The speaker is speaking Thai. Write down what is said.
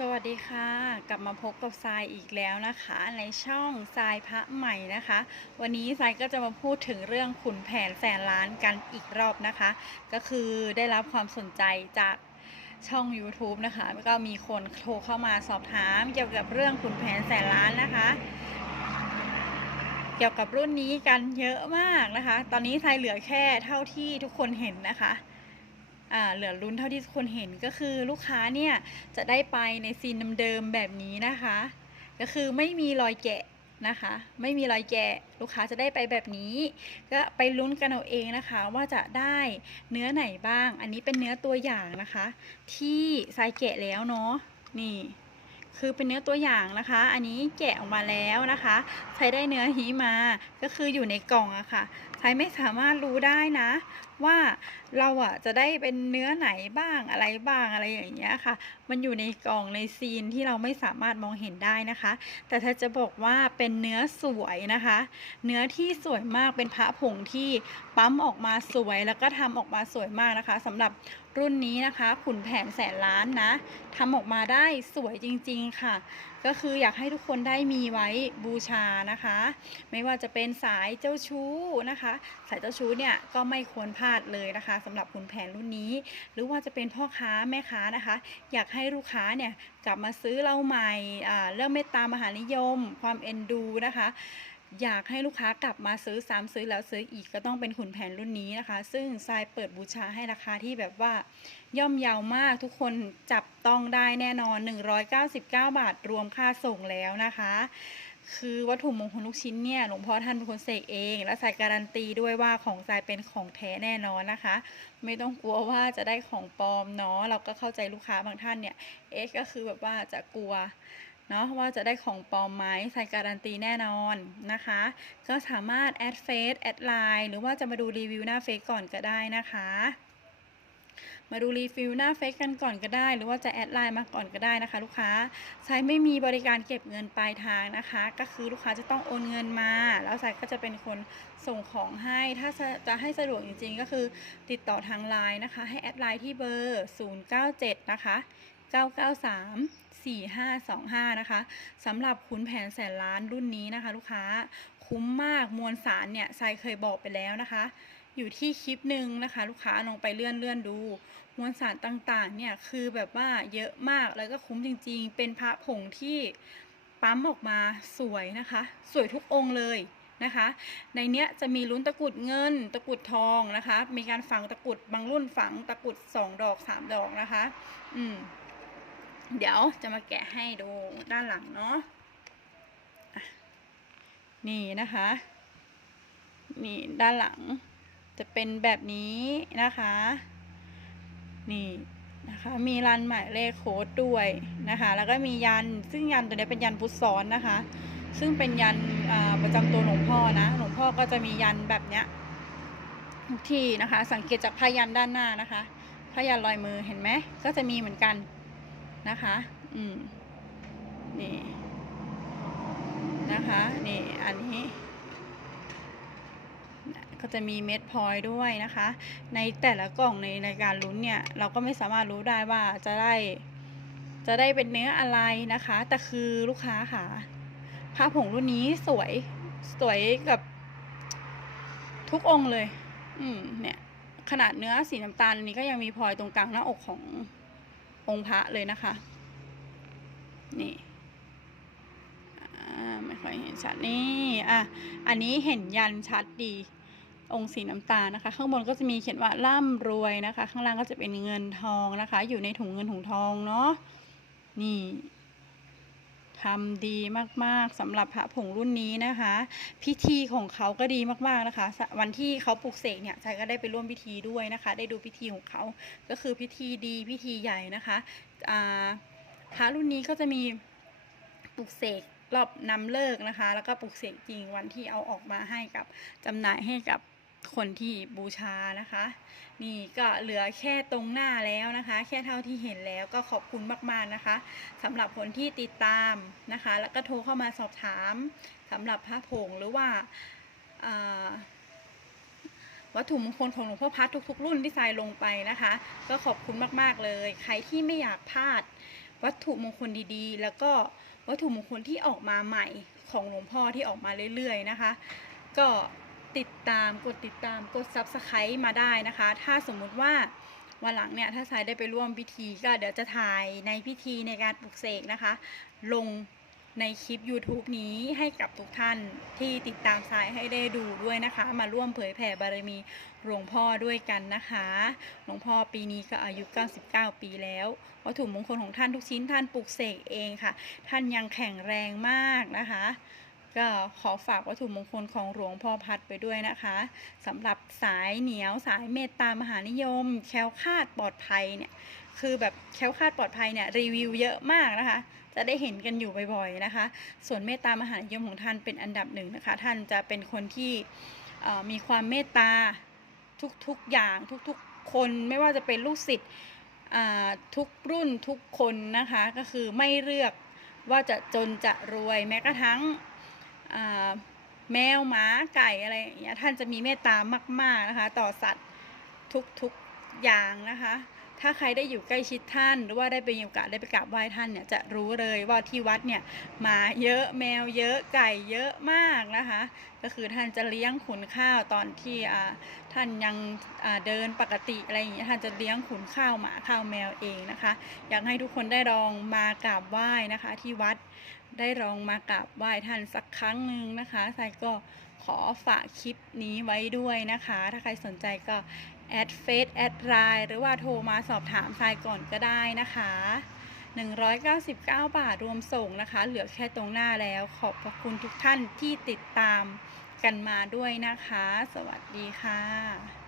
สวัสดีค่ะ กลับมาพบกับทรายอีกแล้วนะคะ ในช่องทรายพระใหม่นะคะ วันนี้ทรายก็จะมาพูดถึงเรื่องขุนแผนแสนล้านกันอีกรอบนะคะ ก็คือได้รับความสนใจจากช่อง YouTube นะคะแล้วก็มีคนโทรเข้ามาสอบถามเกี่ยวกับเรื่องขุนแผนแสนล้านนะคะ เกี่ยวกับรุ่นนี้กันเยอะมากนะคะ ตอนนี้ทรายเหลือแค่เท่าที่ทุกคนเห็นนะคะ เหลือลุ้นเท่าที่ทุกคนเห็นก็คือลูกค้าเนี่ย จะได้ไปในซีนเดิมๆแบบนี้นะคะ ก็คือไม่มีรอยแกะนะคะ ไม่มีรอยแกะลูกค้าจะได้ไปแบบนี้ ก็ไปลุ้นกันเอาเองนะคะ ว่าจะได้เนื้อไหนบ้าง อันนี้เป็นเนื้อตัวอย่างนะคะ ที่ทรายแกะแล้วเนาะนี่คือเป็นเนื้อตัวอย่างนะคะ อันนี้แกะออกมาแล้วนะคะใช้ได้เนื้อฮีมา ก็คืออยู่ในกล่องอะค่ะ ใช้ไม่สามารถรู้ได้นะ ว่าเราอะจะได้เป็นเนื้อไหนบ้างอะไรบ้างอะไรอย่างเงี้ยค่ะ มันอยู่ในกล่องในซีนที่เราไม่สามารถมองเห็นได้นะคะ แต่ถ้าจะบอกว่าเป็นเนื้อสวยนะคะ เนื้อที่สวยมากเป็นพระผงที่ปั๊มออกมาสวยแล้วก็ทำออกมาสวยมากนะคะสำหรับรุ่นนี้นะคะ ขุนแผนแสนล้านนะทำออกมาได้สวยจริง ๆ ค่ะ ก็คืออยากให้ทุกคนได้มีไว้บูชานะคะ ไม่ว่าจะเป็นสายเจ้าชู้นะคะ สายเจ้าชู้เนี่ยก็ไม่ควรพลาดเลยนะคะสำหรับขุนแผนรุ่นนี้ หรือว่าจะเป็นพ่อค้าแม่ค้านะคะ อยากให้ลูกค้าเนี่ยกลับมาซื้อเราใหม่เรื่องเมตตามหานิยม ความเอ็นดูนะคะ อยากให้ลูกค้ากลับมาซื้อซ้ำซื้อแล้วซื้ออีกก็ต้องเป็นขุนแผนรุ่นนี้นะคะ ซึ่งทรายเปิดบูชาให้ราคาที่แบบว่า ย่อมเยาวมากทุกคนจับต้องได้แน่นอน 199 บาทรวมค่าส่งแล้วนะคะ คือวัตถุมงคลลูกชิ้นเนี่ยหลวงพ่อท่านเป็นคนเสกเอง และสายการันตีด้วยว่าของทรายเป็นของแท้แน่นอนนะคะ ไม่ต้องกลัวว่าจะได้ของปลอมเนาะเราก็เข้าใจลูกค้าบางท่านเนี่ยเอ๊ะก็คือแบบว่าจะกลัว เนาะว่าจะได้ของปลอมไหมใส่การันตีแน่นอนนะคะ ก็สามารถแอดเฟซแอดไลน์หรือว่าจะมาดูรีวิวหน้าเฟซก่อนก็ได้นะคะมาดูรีวิวหน้าเฟซกันก่อนก็ได้ หรือว่าจะแอดไลน์มาก่อนก็ได้นะคะ ลูกค้าใช้ไม่มีบริการเก็บเงินปลายทางนะคะ ก็คือลูกค้าจะต้องโอนเงินมา แล้วสายก็จะเป็นคนส่งของให้ ถ้าจะให้สะดวกจริงๆ ก็คือติดต่อทางไลน์นะคะ ให้แอดไลน์ที่เบอร์ 097 นะคะ 993 4525 นะคะสำหรับขุนแผนแสนล้านรุ่นนี้นะคะ ลูกค้าคุ้มมากมวลสารเนี่ยทรายเคยบอกไปแล้วนะคะ อยู่ที่คลิปหนึ่งนะคะ ลูกค้าลองไปเลื่อนเลื่อนดู มวลสารต่างๆเนี่ยคือแบบว่าเยอะมากแล้วก็คุ้มจริงๆ เป็นพระผงที่ปั๊มออกมาสวยนะคะ สวยทุกองค์เลยนะคะ ในเนี้ยจะมีลุ้นตะกุดเงิน ตะกุดทองนะคะ มีการฝังตะกุดบางรุ่นฝังตะกุดสองดอกสามดอกนะคะ อืม เดี๋ยวจะมาแกะให้ดูด้านหลังเนาะนี่นะคะ นี่ด้านหลังจะเป็นแบบนี้นะคะ นี่นะคะ มีรันหมายเลขโค้ดด้วยนะคะ แล้วก็มียันซึ่งยันตัวนี้เป็นยันพุทธซ้อนนะคะ ซึ่งเป็นยันประจำตัวหลวงพ่อนะ หลวงพ่อก็จะมียันแบบเนี้ยทุกที่นะคะ สังเกตจากพยันด้านหน้านะคะพยันลอยมือเห็นไหมก็จะมีเหมือนกัน นะคะ อืม นี่ นะคะ นี่ อันนี้ก็จะมีเม็ดพลอยด้วยนะคะ ในแต่ละกล่องในในการลุ้นเนี่ย เราก็ไม่สามารถรู้ได้ว่าจะได้ จะได้เป็นเนื้ออะไรนะคะ แต่คือลูกค้าค่ะผ้าผงรุ่นนี้สวยสวยกับทุกองค์เลย อืม เนี่ย ขนาดเนื้อสีน้ำตาลนนี้ก็ยังมีพลอยตรงกลางหน้าอกของ องค์พระเลยนะคะ นี่ไม่ค่อยเห็นชัดนี่อะอันนี้เห็นยันชัดดี องค์สีน้ำตาลนะคะ ข้างบนก็จะมีเขียนว่าร่ำรวยนะคะ ข้างล่างก็จะเป็นเงินทองนะคะ อยู่ในถุงเงินถุงทองเนาะนี่ ทำดีมากๆสำหรับพระผงรุ่นนี้นะคะ พิธีของเขาก็ดีมากๆนะคะ วันที่เขาปลุกเสกเนี่ยใจก็ได้ไปร่วมพิธีด้วยนะคะ ได้ดูพิธีของเขาก็คือพิธีดีพิธีใหญ่นะคะพระรุ่นนี้ก็จะมีปลุกเสกรอบนำเลิกนะคะ แล้วก็ปลุกเสกจริงวันที่เอาออกมาให้กับจำหน่ายให้กับ คนที่บูชานะคะ นี่ก็เหลือแค่ตรงหน้าแล้วนะคะ แค่เท่าที่เห็นแล้วก็ขอบคุณมากๆนะคะสำหรับคนที่ติดตามนะคะ แล้วก็โทรเข้ามาสอบถามสำหรับพระผงหรือว่าวัตถุมงคลของหลวงพ่อพัดทุกๆ รุ่นที่ทรายลงไปนะคะ ก็ขอบคุณมากๆเลย ใครที่ไม่อยากพลาด วัตถุมงคลดีๆ แล้วก็วัตถุมงคลที่ออกมาใหม่ของหลวงพ่อที่ออกมาเรื่อยๆนะคะ ก็ ติดตามกดติดตามกด Subscribe มาได้นะคะ ถ้าสมมุติว่าวันหลังเนี่ยถ้าสายได้ไปร่วมพิธีก็เดี๋ยวจะถ่ายในพิธีในการปลุกเสกนะคะ ลงในคลิป YouTube นี้ให้กับทุกท่านที่ติดตามสายให้ได้ดูด้วยนะคะ มาร่วมเผยแผ่บารมีหลวงพ่อด้วยกันนะคะ หลวงพ่อปีนี้ก็อายุ 99 ปีแล้ววัตถุมงคลของท่านทุกชิ้นท่านปลูกเสกเองค่ะ ท่านยังแข็งแรงมากนะคะ ก็ขอฝากวัตถุมงคลของหลวงพ่อพัดไปด้วยนะคะสำหรับสายเหนียวสายเมตตามหานิยม แคล้วคาดปลอดภัยเนี่ยคือแบบแคล้วคาดปลอดภัยเนี่ยรีวิวเยอะมากนะคะ จะได้เห็นกันอยู่บ่อยๆนะคะ ส่วนเมตตามหานิยมของท่านเป็นอันดับหนึ่งนะคะ ท่านจะเป็นคนที่มีความเมตตาทุกๆอย่างทุกๆคนไม่ว่าจะเป็นลูกศิษย์ทุกรุ่นทุกคนนะคะ ก็คือไม่เลือกว่าจะจนจะรวยแม้กระทั่ง แมวหมาไก่อะไรอย่างเงี้ยท่านจะมีเมตตามาก ๆนะคะ ต่อสัตว์ทุกๆอย่างนะคะ ถ้าใครได้อยู่ใกล้ชิดท่าน หรือว่าได้ไปมีโอกาสได้ไปกราบไหว้ท่านเนี่ยจะรู้เลยว่าที่วัดเนี่ยหมาเยอะแมวเยอะไก่เยอะมากนะคะ ก็คือท่านจะเลี้ยงขุนข้าวตอนที่ท่านยังเดินปกติอะไรอย่างเงี้ยท่านจะเลี้ยงขุนข้าวหมาข้าวแมวเองนะคะ อยากให้ทุกคนได้ลองมากราบไหว้นะคะ ที่วัดได้ลองมากราบไหว้ท่านสักครั้งหนึ่งนะคะใส่ก็ขอฝากคลิปนี้ไว้ด้วยนะคะ ถ้าใครสนใจก็ แอดเฟซแอดไลน์หรือว่าโทรมาสอบถามทรายก่อนก็ได้นะคะ 199 บาทรวมส่งนะคะ เหลือแค่ตรงหน้าแล้ว ขอบพระคุณทุกท่านที่ติดตามกันมาด้วยนะคะ สวัสดีค่ะ